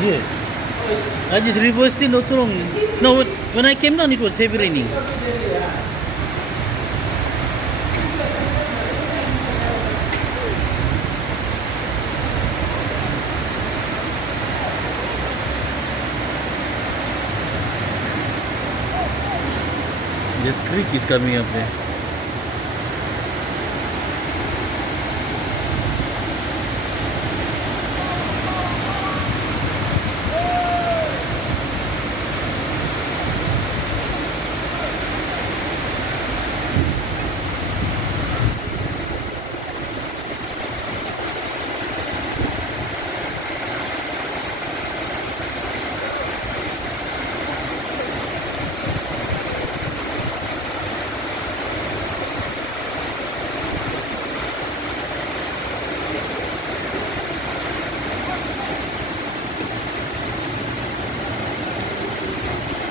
Here. I just reversed it, what's wrong? No, when I came down, it was heavy raining. The creek is coming up there.